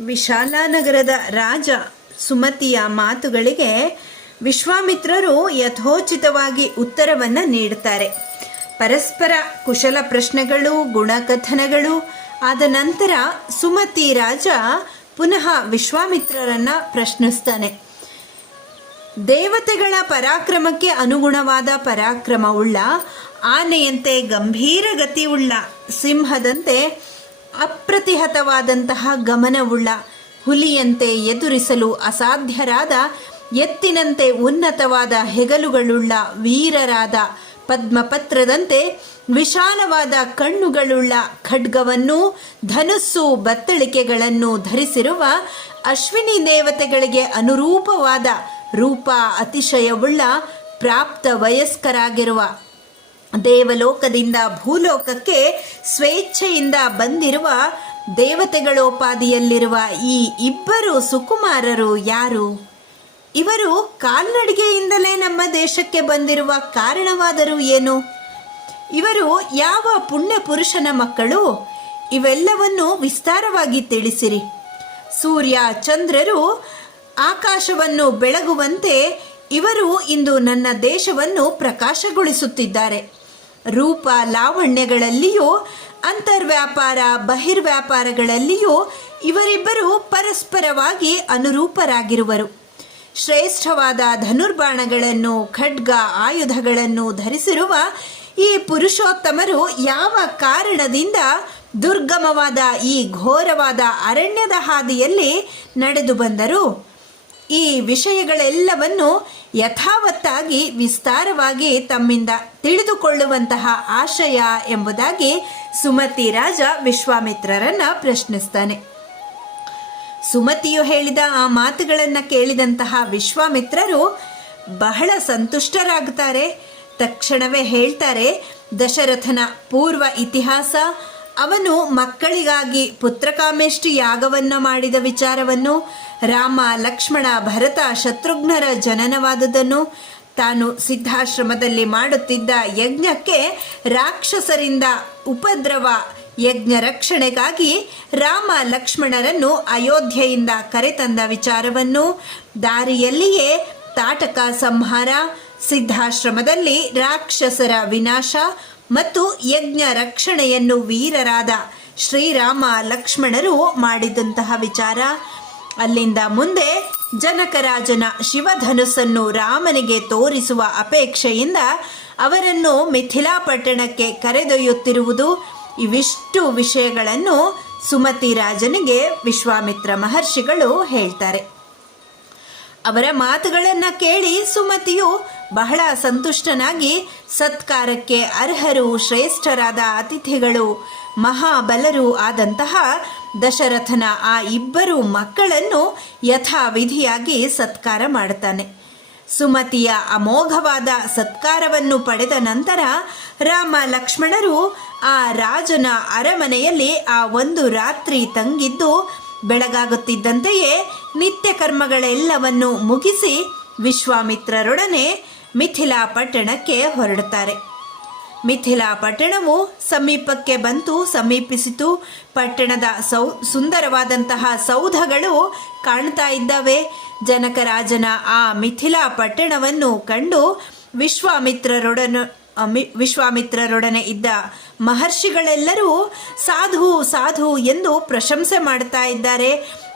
ವಿಶಾಲಾನಗರದ ರಾಜ ಸುಮತಿಯ ಮಾತುಗಳಿಗೆ ವಿಶ್ವಾಮಿತ್ರರು ಯಥೋಚಿತವಾಗಿ ಉತ್ತರವನ್ನು ನೀಡುತ್ತಾರೆ. ಪರಸ್ಪರ ಕುಶಲ ಪ್ರಶ್ನೆಗಳು, ಗುಣಕಥನಗಳು ಆದ ನಂತರ ಸುಮತಿ ರಾಜ ಪುನಃ ವಿಶ್ವಾಮಿತ್ರರನ್ನ ಪ್ರಶ್ನಿಸ್ತಾನೆ. ದೇವತೆಗಳ ಪರಾಕ್ರಮಕ್ಕೆ ಅನುಗುಣವಾದ ಪರಾಕ್ರಮವುಳ್ಳ, ಆನೆಯಂತೆ ಗಂಭೀರ ಗತಿಯುಳ್ಳ, ಸಿಂಹದಂತೆ ಅಪ್ರತಿಹತವಾದಂತಹ ಗಮನವುಳ್ಳ, ಹುಲಿಯಂತೆ ಎದುರಿಸಲು ಅಸಾಧ್ಯರಾದ, ಎತ್ತಿನಂತೆ ಉನ್ನತವಾದ ಹೆಗಲುಗಳುಳ್ಳ ವೀರರಾದ, ಪದ್ಮಪತ್ರದಂತೆ ವಿಶಾಲವಾದ ಕಣ್ಣುಗಳುಳ್ಳ, ಖಡ್ಗವನ್ನು ಧನುಸ್ಸು ಬತ್ತಳಿಕೆಗಳನ್ನು ಧರಿಸಿರುವ, ಅಶ್ವಿನಿ ದೇವತೆಗಳಿಗೆ ಅನುರೂಪವಾದ ರೂಪ ಅತಿಶಯವುಳ್ಳ, ಪ್ರಾಪ್ತ ವಯಸ್ಕರಾಗಿರುವ, ದೇವಲೋಕದಿಂದ ಭೂಲೋಕಕ್ಕೆ ಸ್ವೇಚ್ಛೆಯಿಂದ ಬಂದಿರುವ, ದೇವತೆಗಳೋಪಾದಿಯಲ್ಲಿರುವ ಈ ಇಬ್ಬರು ಸುಕುಮಾರರು ಯಾರು? ಇವರು ಕಾಲ್ನಡಿಗೆಯಿಂದಲೇ ನಮ್ಮ ದೇಶಕ್ಕೆ ಬಂದಿರುವ ಕಾರಣವಾದರೂ ಏನು? ಇವರು ಯಾವ ಪುಣ್ಯ ಪುರುಷನ ಮಕ್ಕಳು? ಇವೆಲ್ಲವನ್ನು ವಿಸ್ತಾರವಾಗಿ ತಿಳಿಸಿರಿ. ಸೂರ್ಯ ಚಂದ್ರರು ಆಕಾಶವನ್ನು ಬೆಳಗುವಂತೆ ಇವರು ಇಂದು ನನ್ನ ದೇಶವನ್ನು ಪ್ರಕಾಶಗೊಳಿಸುತ್ತಿದ್ದಾರೆ. ರೂಪ ಲಾವಣ್ಯಗಳಲ್ಲಿಯೂ ಅಂತರ್ವ್ಯಾಪಾರ ಬಹಿರ್ವ್ಯಾಪಾರಗಳಲ್ಲಿಯೂ ಇವರಿಬ್ಬರು ಪರಸ್ಪರವಾಗಿ ಅನುರೂಪರಾಗಿರುವರು. ಶ್ರೇಷ್ಠವಾದ ಧನುರ್ಬಾಣಗಳನ್ನು, ಖಡ್ಗ ಆಯುಧಗಳನ್ನು ಧರಿಸಿರುವ ಈ ಪುರುಷೋತ್ತಮರು ಯಾವ ಕಾರಣದಿಂದ ದುರ್ಗಮವಾದ ಈ ಘೋರವಾದ ಅರಣ್ಯದ ಹಾದಿಯಲ್ಲಿ ನಡೆದು ಬಂದರು? ಈ ವಿಷಯಗಳೆಲ್ಲವನ್ನು ಯಥಾವತ್ತಾಗಿ ವಿಸ್ತಾರವಾಗಿ ತಮ್ಮಿಂದ ತಿಳಿದುಕೊಳ್ಳುವಂತಹ ಆಶಯ ಎಂಬುದಾಗಿ ಸುಮತಿ ರಾಜ ವಿಶ್ವಾಮಿತ್ರರನ್ನ ಪ್ರಶ್ನಿಸ್ತಾನೆ. ಸುಮತಿಯು ಹೇಳಿದ ಆ ಮಾತುಗಳನ್ನು ಕೇಳಿದಂತಹ ವಿಶ್ವಾಮಿತ್ರರು ಬಹಳ ಸಂತುಷ್ಟರಾಗುತ್ತಾರೆ. ತಕ್ಷಣವೇ ಹೇಳ್ತಾರೆ, ದಶರಥನ ಪೂರ್ವ ಇತಿಹಾಸ, ಅವನು ಮಕ್ಕಳಿಗಾಗಿ ಪುತ್ರಕಾಮೇಷ್ಟಿ ಯಾಗವನ್ನು ಮಾಡಿದ ವಿಚಾರವನ್ನು, ರಾಮ ಲಕ್ಷ್ಮಣ ಭರತ ಶತ್ರುಘ್ನರ ಜನನವಾದುದನ್ನು, ತಾನು ಸಿದ್ಧಾಶ್ರಮದಲ್ಲಿ ಮಾಡುತ್ತಿದ್ದ ಯಜ್ಞಕ್ಕೆ ರಾಕ್ಷಸರಿಂದ ಉಪದ್ರವ, ಯಜ್ಞ ರಕ್ಷಣೆಗಾಗಿ ರಾಮ ಲಕ್ಷ್ಮಣರನ್ನು ಅಯೋಧ್ಯೆಯಿಂದ ಕರೆತಂದ ವಿಚಾರವನ್ನು, ದಾರಿಯಲ್ಲಿಯೇ ತಾಟಕ ಸಂಹಾರ, ಸಿದ್ಧಾಶ್ರಮದಲ್ಲಿ ರಾಕ್ಷಸರ ವಿನಾಶ ಮತ್ತು ಯಜ್ಞ ರಕ್ಷಣೆಯನ್ನು ವೀರರಾದ ಶ್ರೀರಾಮ ಲಕ್ಷ್ಮಣರು ಮಾಡಿದಂತಹ ವಿಚಾರ, ಅಲ್ಲಿಂದ ಮುಂದೆ ಜನಕರಾಜನ ಶಿವಧನುಸ್ಸನ್ನು ರಾಮನಿಗೆ ತೋರಿಸುವ ಅಪೇಕ್ಷೆಯಿಂದ ಅವರನ್ನು ಮಿಥಿಲಾ ಪಟ್ಟಣಕ್ಕೆ ಕರೆದೊಯ್ಯುತ್ತಿರುವುದು, ಇವಿಷ್ಟು ವಿಷಯಗಳನ್ನು ಸುಮತಿ ರಾಜನಿಗೆ ವಿಶ್ವಾಮಿತ್ರ ಮಹರ್ಷಿಗಳು ಹೇಳ್ತಾರೆ. ಅವರ ಮಾತುಗಳನ್ನು ಕೇಳಿ ಸುಮತಿಯು ಬಹಳ ಸಂತುಷ್ಟನಾಗಿ, ಸತ್ಕಾರಕ್ಕೆ ಅರ್ಹರು, ಶ್ರೇಷ್ಠರಾದ ಅತಿಥಿಗಳು, ಮಹಾಬಲರು ಆದಂತಹ ದಶರಥನ ಆ ಇಬ್ಬರು ಮಕ್ಕಳನ್ನು ಯಥಾವಿಧಿಯಾಗಿ ಸತ್ಕಾರ ಮಾಡುತ್ತಾನೆ. ಸುಮತಿಯ ಅಮೋಘವಾದ ಸತ್ಕಾರವನ್ನು ಪಡೆದ ನಂತರ ರಾಮ ಲಕ್ಷ್ಮಣರು ಆ ರಾಜನ ಅರಮನೆಯಲ್ಲಿ ಆ ಒಂದು ರಾತ್ರಿ ತಂಗಿದ್ದು, ಬೆಳಗಾಗುತ್ತಿದ್ದಂತೆಯೇ ನಿತ್ಯ ಕರ್ಮಗಳೆಲ್ಲವನ್ನು ಮುಗಿಸಿ ವಿಶ್ವಾಮಿತ್ರರೊಡನೆ ಮಿಥಿಲಾ ಪಟ್ಟಣಕ್ಕೆ ಹೊರಡುತ್ತಾರೆ. ಮಿಥಿಲಾ ಪಟ್ಟಣವು ಸಮೀಪಕ್ಕೆ ಸಮೀಪಿಸಿತು. ಪಟ್ಟಣದ ಸುಂದರವಾದಂತಹ ಸೌಧಗಳು ಕಾಣ್ತಾ ಇದ್ದಾವೆ. ಜನಕರಾಜನ ಆ ಮಿಥಿಲಾ ಪಟ್ಟಣವನ್ನು ಕಂಡು ವಿಶ್ವಾಮಿತ್ರರೊಡನೆ ಇದ್ದ ಮಹರ್ಷಿಗಳೆಲ್ಲರೂ ಸಾಧು ಸಾಧು ಎಂದು ಪ್ರಶಂಸೆ ಮಾಡ್ತಾ ಇದ್ದಾರೆ.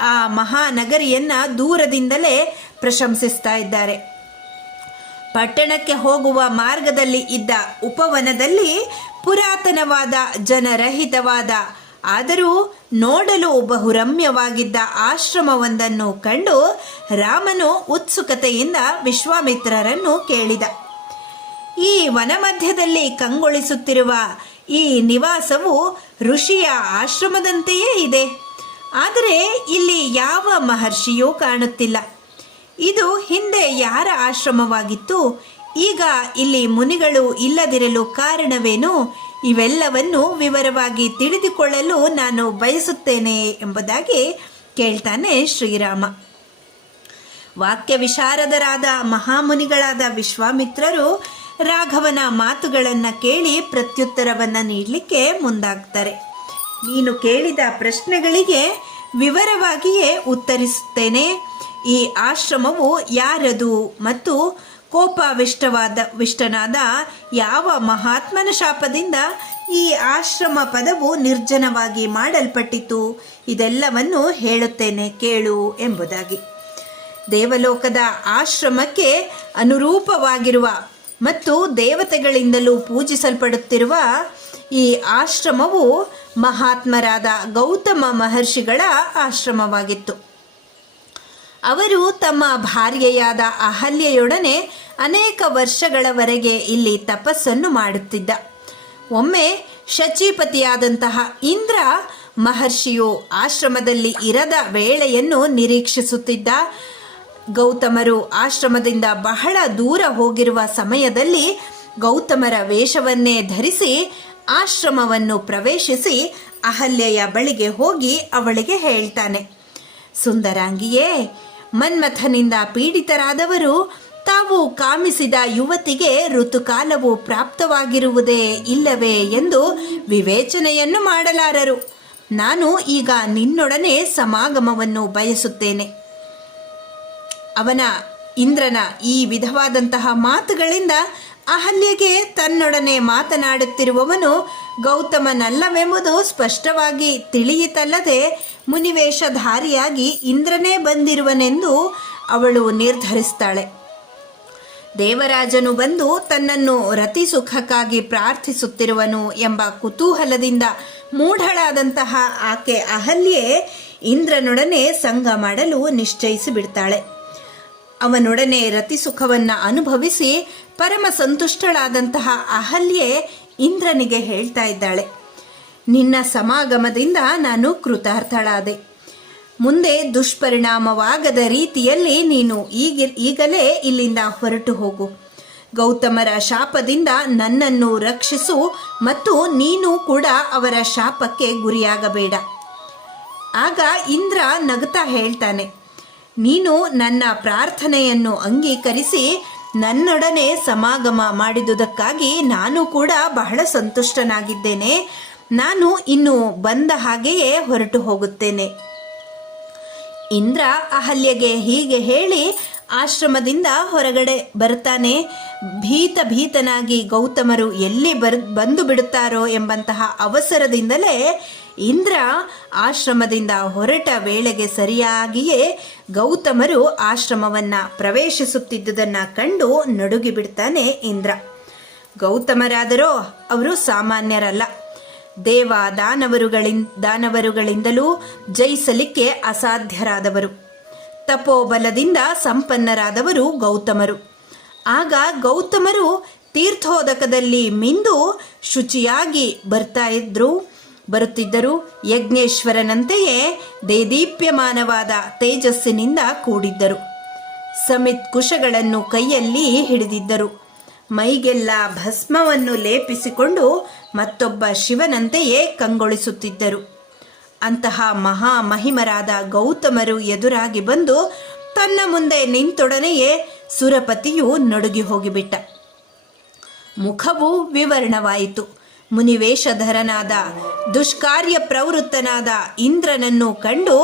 ಆ ಮಹಾನಗರಿಯನ್ನ ದೂರದಿಂದಲೇ ಪ್ರಶಂಸಿಸ್ತಾ ಇದ್ದಾರೆ. ಪಟ್ಟಣಕ್ಕೆ ಹೋಗುವ ಮಾರ್ಗದಲ್ಲಿ ಇದ್ದ ಉಪವನದಲ್ಲಿ ಪುರಾತನವಾದ, ಜನರಹಿತವಾದ, ಆದರೂ ನೋಡಲು ಬಹುರಮ್ಯವಾಗಿದ್ದ ಆಶ್ರಮವೊಂದನ್ನು ಕಂಡು ರಾಮನು ಉತ್ಸುಕತೆಯಿಂದ ವಿಶ್ವಾಮಿತ್ರರನ್ನು ಕೇಳಿದ. ಈ ವನಮಧ್ಯದಲ್ಲಿ ಕಂಗೊಳಿಸುತ್ತಿರುವ ಈ ನಿವಾಸವು ಋಷಿಯ ಆಶ್ರಮದಂತೆಯೇ ಇದೆ. ಆದರೆ ಇಲ್ಲಿ ಯಾವ ಮಹರ್ಷಿಯೂ ಕಾಣುತ್ತಿಲ್ಲ. ಇದು ಹಿಂದೆ ಯಾರ ಆಶ್ರಮವಾಗಿತ್ತು? ಈಗ ಇಲ್ಲಿ ಮುನಿಗಳು ಇಲ್ಲದಿರಲು ಕಾರಣವೇನು? ಇವೆಲ್ಲವನ್ನು ವಿವರವಾಗಿ ತಿಳಿದುಕೊಳ್ಳಲು ನಾನು ಬಯಸುತ್ತೇನೆ ಎಂಬುದಾಗಿ ಕೇಳ್ತಾನೆ ಶ್ರೀರಾಮ. ವಾಕ್ಯ ವಿಶಾರದರಾದ ಮಹಾಮುನಿಗಳಾದ ವಿಶ್ವಾಮಿತ್ರರು ರಾಘವನ ಮಾತುಗಳನ್ನು ಕೇಳಿ ಪ್ರತ್ಯುತ್ತರವನ್ನು ನೀಡಲಿಕ್ಕೆ ಮುಂದಾಗ್ತಾರೆ. ನೀನು ಕೇಳಿದ ಪ್ರಶ್ನೆಗಳಿಗೆ ವಿವರವಾಗಿಯೇ ಉತ್ತರಿಸುತ್ತೇನೆ. ಈ ಆಶ್ರಮವು ಯಾರದು ಮತ್ತು ವಿಷ್ಟನಾದ ಯಾವ ಮಹಾತ್ಮನ ಶಾಪದಿಂದ ಈ ಆಶ್ರಮ ಪದವು ನಿರ್ಜನವಾಗಿ ಮಾಡಲ್ಪಟ್ಟಿತು, ಇದೆಲ್ಲವನ್ನು ಹೇಳುತ್ತೇನೆ ಕೇಳು ಎಂಬುದಾಗಿ. ದೇವಲೋಕದ ಆಶ್ರಮಕ್ಕೆ ಅನುರೂಪವಾಗಿರುವ ಮತ್ತು ದೇವತೆಗಳಿಂದಲೂ ಪೂಜಿಸಲ್ಪಡುತ್ತಿರುವ ಈ ಆಶ್ರಮವು ಮಹಾತ್ಮರಾದ ಗೌತಮ ಮಹರ್ಷಿಗಳ ಆಶ್ರಮವಾಗಿತ್ತು. ಅವರು ತಮ್ಮ ಭಾರ್ಯೆಯಾದ ಅಹಲ್ಯೆಯೊಡನೆ ಅನೇಕ ವರ್ಷಗಳವರೆಗೆ ಇಲ್ಲಿ ತಪಸ್ಸನ್ನು ಮಾಡುತ್ತಿದ್ದ. ಒಮ್ಮೆ ಶಚೀಪತಿಯಾದಂತಹ ಇಂದ್ರ ಮಹರ್ಷಿಯು ಆಶ್ರಮದಲ್ಲಿ ಇರದ ವೇಳೆಯನ್ನು ನಿರೀಕ್ಷಿಸುತ್ತಿದ್ದ. ಗೌತಮರು ಆಶ್ರಮದಿಂದ ಬಹಳ ದೂರ ಹೋಗಿರುವ ಸಮಯದಲ್ಲಿ ಗೌತಮರ ವೇಷವನ್ನೇ ಧರಿಸಿ ಆಶ್ರಮವನ್ನು ಪ್ರವೇಶಿಸಿ ಅಹಲ್ಯೆಯ ಬಳಿಗೆ ಹೋಗಿ ಅವಳಿಗೆ ಹೇಳ್ತಾನೆ, ಸುಂದರಾಂಗಿಯೇ, ಮನ್ಮಥನಿಂದ ಪೀಡಿತರಾದವರು ತಾವು ಕಾಮಿಸಿದ ಯುವತಿಗೆ ಋತುಕಾಲವು ಪ್ರಾಪ್ತವಾಗಿರುವುದೇ ಇಲ್ಲವೇ ಎಂದು ವಿವೇಚನೆಯನ್ನು ಮಾಡಲಾರರು. ನಾನು ಈಗ ನಿನ್ನೊಡನೆ ಸಮಾಗಮವನ್ನು ಬಯಸುತ್ತೇನೆ. ಇಂದ್ರನ ಈ ವಿಧವಾದಂತಹ ಮಾತುಗಳಿಂದ ಅಹಲ್ಯೆಗೆ ತನ್ನೊಡನೆ ಮಾತನಾಡುತ್ತಿರುವವನು ಗೌತಮನಲ್ಲವೆಂಬುದು ಸ್ಪಷ್ಟವಾಗಿ ತಿಳಿಯಿತಲ್ಲದೆ ಮುನಿವೇಷಧಾರಿಯಾಗಿ ಇಂದ್ರನೇ ಬಂದಿರುವನೆಂದು ಅವಳು ನಿರ್ಧರಿಸ್ತಾಳೆ. ದೇವರಾಜನು ಬಂದು ತನ್ನನ್ನು ರತಿ ಸುಖಕ್ಕಾಗಿ ಪ್ರಾರ್ಥಿಸುತ್ತಿರುವನು ಎಂಬ ಕುತೂಹಲದಿಂದ ಮೂಢಳಾದಂತಹ ಆಕೆ ಅಹಲ್ಯೆ ಇಂದ್ರನೊಡನೆ ಸಂಗ ಮಾಡಲು ನಿಶ್ಚಯಿಸಿ ಬಿಡ್ತಾಳೆ. ಅವನೊಡನೆ ರತಿ ಸುಖವನ್ನು ಅನುಭವಿಸಿ ಪರಮ ಸಂತುಷ್ಟಳಾದಂತಹ ಅಹಲ್ಯೆ ಇಂದ್ರನಿಗೆ ಹೇಳ್ತಾ ಇದ್ದಾಳೆ, ನಿನ್ನ ಸಮಾಗಮದಿಂದ ನಾನು ಕೃತಾರ್ಥಳಾದೆ. ಮುಂದೆ ದುಷ್ಪರಿಣಾಮವಾಗದ ರೀತಿಯಲ್ಲಿ ನೀನು ಈಗಲೇ ಇಲ್ಲಿಂದ ಹೊರಟು ಹೋಗು. ಗೌತಮರ ಶಾಪದಿಂದ ನನ್ನನ್ನು ರಕ್ಷಿಸು ಮತ್ತು ನೀನು ಕೂಡ ಅವರ ಶಾಪಕ್ಕೆ ಗುರಿಯಾಗಬೇಡ. ಆಗ ಇಂದ್ರ ನಗುತ್ತಾ ಹೇಳ್ತಾನೆ, ನೀನು ನನ್ನ ಪ್ರಾರ್ಥನೆಯನ್ನು ಅಂಗೀಕರಿಸಿ ನನ್ನೊಡನೆ ಸಮಾಗಮ ಮಾಡಿದುದಕ್ಕಾಗಿ ನಾನು ಕೂಡ ಬಹಳ ಸಂತುಷ್ಟನಾಗಿದ್ದೇನೆ. ನಾನು ಇನ್ನು ಬಂದ ಹಾಗೆಯೇ ಹೊರಟು ಹೋಗುತ್ತೇನೆ. ಇಂದ್ರ ಅಹಲ್ಯೆಗೆ ಹೀಗೆ ಹೇಳಿ ಆಶ್ರಮದಿಂದ ಹೊರಗಡೆ ಬರ್ತಾನೆ. ಭೀತನಾಗಿ ಗೌತಮರು ಎಲ್ಲಿ ಬಂದು ಬಿಡುತ್ತಾರೋ ಎಂಬಂತಹ ಅವಸರದಿಂದಲೇ ಇಂದ್ರ ಆಶ್ರಮದಿಂದ ಹೊರಟ ವೇಳೆಗೆ ಸರಿಯಾಗಿಯೇ ಗೌತಮರು ಆಶ್ರಮವನ್ನು ಪ್ರವೇಶಿಸುತ್ತಿದ್ದುದನ್ನು ಕಂಡು ನಡುಗಿ ಬಿಡ್ತಾನೆ ಇಂದ್ರ. ಗೌತಮರಾದರೋ ಅವರು ಸಾಮಾನ್ಯರಲ್ಲ. ದಾನವರುಗಳಿಂದಲೂ ಜಯಿಸಲಿಕ್ಕೆ ಅಸಾಧ್ಯರಾದವರು. ತಪೋಬಲದಿಂದ ಸಂಪನ್ನರಾದವರು ಗೌತಮರು. ಆಗ ಗೌತಮರು ತೀರ್ಥೋದಕದಲ್ಲಿ ಮಿಂದು ಶುಚಿಯಾಗಿ ಬರುತ್ತಿದ್ದರು. ಯಜ್ಞೇಶ್ವರನಂತೆಯೇ ದೇದೀಪ್ಯಮಾನವಾದ ತೇಜಸ್ಸಿನಿಂದ ಕೂಡಿದ್ದರು. ಸಮಿತ್ ಕುಶಗಳನ್ನು ಕೈಯಲ್ಲಿ ಹಿಡಿದಿದ್ದರು. ಮೈಗೆಲ್ಲ ಭಸ್ಮವನ್ನು ಲೇಪಿಸಿಕೊಂಡು ಮತ್ತೊಬ್ಬ ಶಿವನಂತೆಯೇ ಕಂಗೊಳಿಸುತ್ತಿದ್ದರು. ಅಂತಹ ಮಹಾಮಹಿಮರಾದ ಗೌತಮರು ಎದುರಾಗಿ ಬಂದು ತನ್ನ ಮುಂದೆ ನಿಂತೊಡನೆಯೇ ಸುರಪತಿಯು ನಡುಗಿ ಹೋಗಿಬಿಟ್ಟ. ಮುಖವು ವಿವರಣವಾಯಿತು. ಮುನಿವೇಷಧರನಾದ ದುಷ್ಕಾರ್ಯ ಪ್ರವೃತ್ತನಾದ ಇಂದ್ರನನ್ನು ಕಂಡು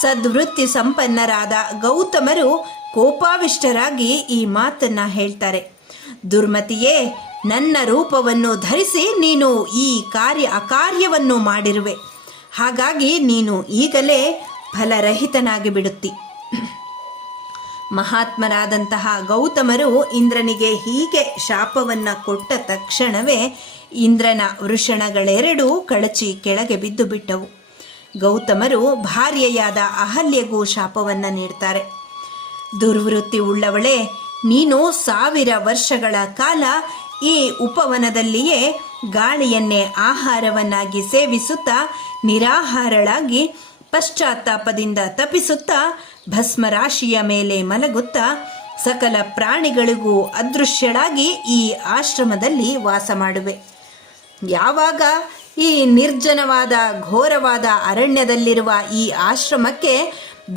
ಸದ್ವೃತ್ತಿ ಸಂಪನ್ನರಾದ ಗೌತಮರು ಕೋಪಾವಿಷ್ಟರಾಗಿ ಈ ಮಾತನ್ನ ಹೇಳ್ತಾರೆ, ದುರ್ಮತಿಯೇ, ನನ್ನ ರೂಪವನ್ನು ಧರಿಸಿ ನೀನು ಈ ಅಕಾರ್ಯವನ್ನು ಮಾಡಿರುವೆ. ಹಾಗಾಗಿ ನೀನು ಈಗಲೇ ಫಲರಹಿತನಾಗಿ ಬಿಡುತ್ತಿ. ಮಹಾತ್ಮರಾದಂತಹ ಗೌತಮರು ಇಂದ್ರನಿಗೆ ಹೀಗೆ ಶಾಪವನ್ನು ಕೊಟ್ಟ ತಕ್ಷಣವೇ ಇಂದ್ರನ ವೃಷಣಗಳೆರಡೂ ಕಳಚಿ ಕೆಳಗೆ ಬಿದ್ದು ಬಿಟ್ಟವು. ಗೌತಮರು ಭಾರ್ಯೆಯಾದ ಅಹಲ್ಯೆಗೂ ಶಾಪವನ್ನು ನೀಡ್ತಾರೆ. ದುರ್ವೃತ್ತಿ ಉಳ್ಳವಳೇ, ನೀನು 1000 ವರ್ಷಗಳ ಕಾಲ ಈ ಉಪವನದಲ್ಲಿಯೇ ಗಾಳಿಯನ್ನೇ ಆಹಾರವನ್ನಾಗಿ ಸೇವಿಸುತ್ತಾ ನಿರಾಹಾರಳಾಗಿ ಪಶ್ಚಾತ್ತಾಪದಿಂದ ತಪಿಸುತ್ತಾ ಭಸ್ಮರಾಶಿಯ ಮೇಲೆ ಮಲಗುತ್ತಾ ಸಕಲ ಪ್ರಾಣಿಗಳಿಗೂ ಅದೃಶ್ಯಳಾಗಿ ಈ ಆಶ್ರಮದಲ್ಲಿ ವಾಸ ಮಾಡುವೆ. ಯಾವಾಗ ಈ ನಿರ್ಜನವಾದ ಘೋರವಾದ ಅರಣ್ಯದಲ್ಲಿರುವ ಈ ಆಶ್ರಮಕ್ಕೆ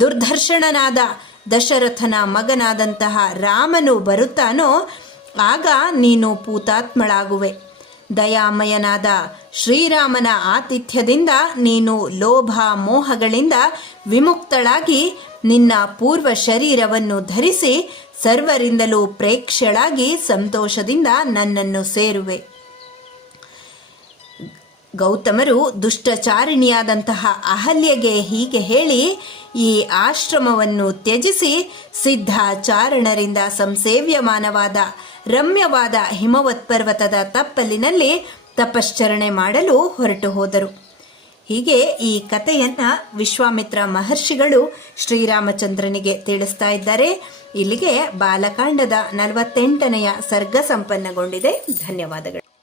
ದುರ್ಧರ್ಷಣನಾದ ದಶರಥನ ಮಗನಾದಂತಹ ರಾಮನು ಬರುತ್ತಾನೋ ಆಗ ನೀನು ಪೂತಾತ್ಮಳಾಗುವೆ. ದಯಾಮಯನಾದ ಶ್ರೀರಾಮನ ಆತಿಥ್ಯದಿಂದ ನೀನು ಲೋಭ ಮೋಹಗಳಿಂದ ವಿಮುಕ್ತಳಾಗಿ ನಿನ್ನ ಪೂರ್ವ ಶರೀರವನ್ನು ಧರಿಸಿ ಸರ್ವರಿಂದಲೂ ಪ್ರೇಕ್ಷಳಾಗಿ ಸಂತೋಷದಿಂದ ನನ್ನನ್ನು ಸೇರುವೆ. ಗೌತಮರು ದುಷ್ಟಚಾರಿಣಿಯಾದಂತಹ ಅಹಲ್ಯೆಗೆ ಹೀಗೆ ಹೇಳಿ ಈ ಆಶ್ರಮವನ್ನು ತ್ಯಜಿಸಿ ಸಿದ್ಧಾಚಾರಣರಿಂದ ಸಂಸೇವ್ಯಮಾನವಾದ ರಮ್ಯವಾದ ಹಿಮವತ್ ಪರ್ವತದ ತಪ್ಪಲಿನಲ್ಲಿ ತಪಶ್ಚರಣೆ ಮಾಡಲು ಹೊರಟು ಹೋದರು. ಹೀಗೆ ಈ ಕಥೆಯನ್ನ ವಿಶ್ವಾಮಿತ್ರ ಮಹರ್ಷಿಗಳು ಶ್ರೀರಾಮಚಂದ್ರನಿಗೆ ತಿಳಿಸ್ತಾ ಇದ್ದಾರೆ. ಇಲ್ಲಿಗೆ ಬಾಲಕಾಂಡದ 48ನೆಯ ಸರ್ಗ ಸಂಪನ್ನಗೊಂಡಿದೆ. ಧನ್ಯವಾದಗಳು.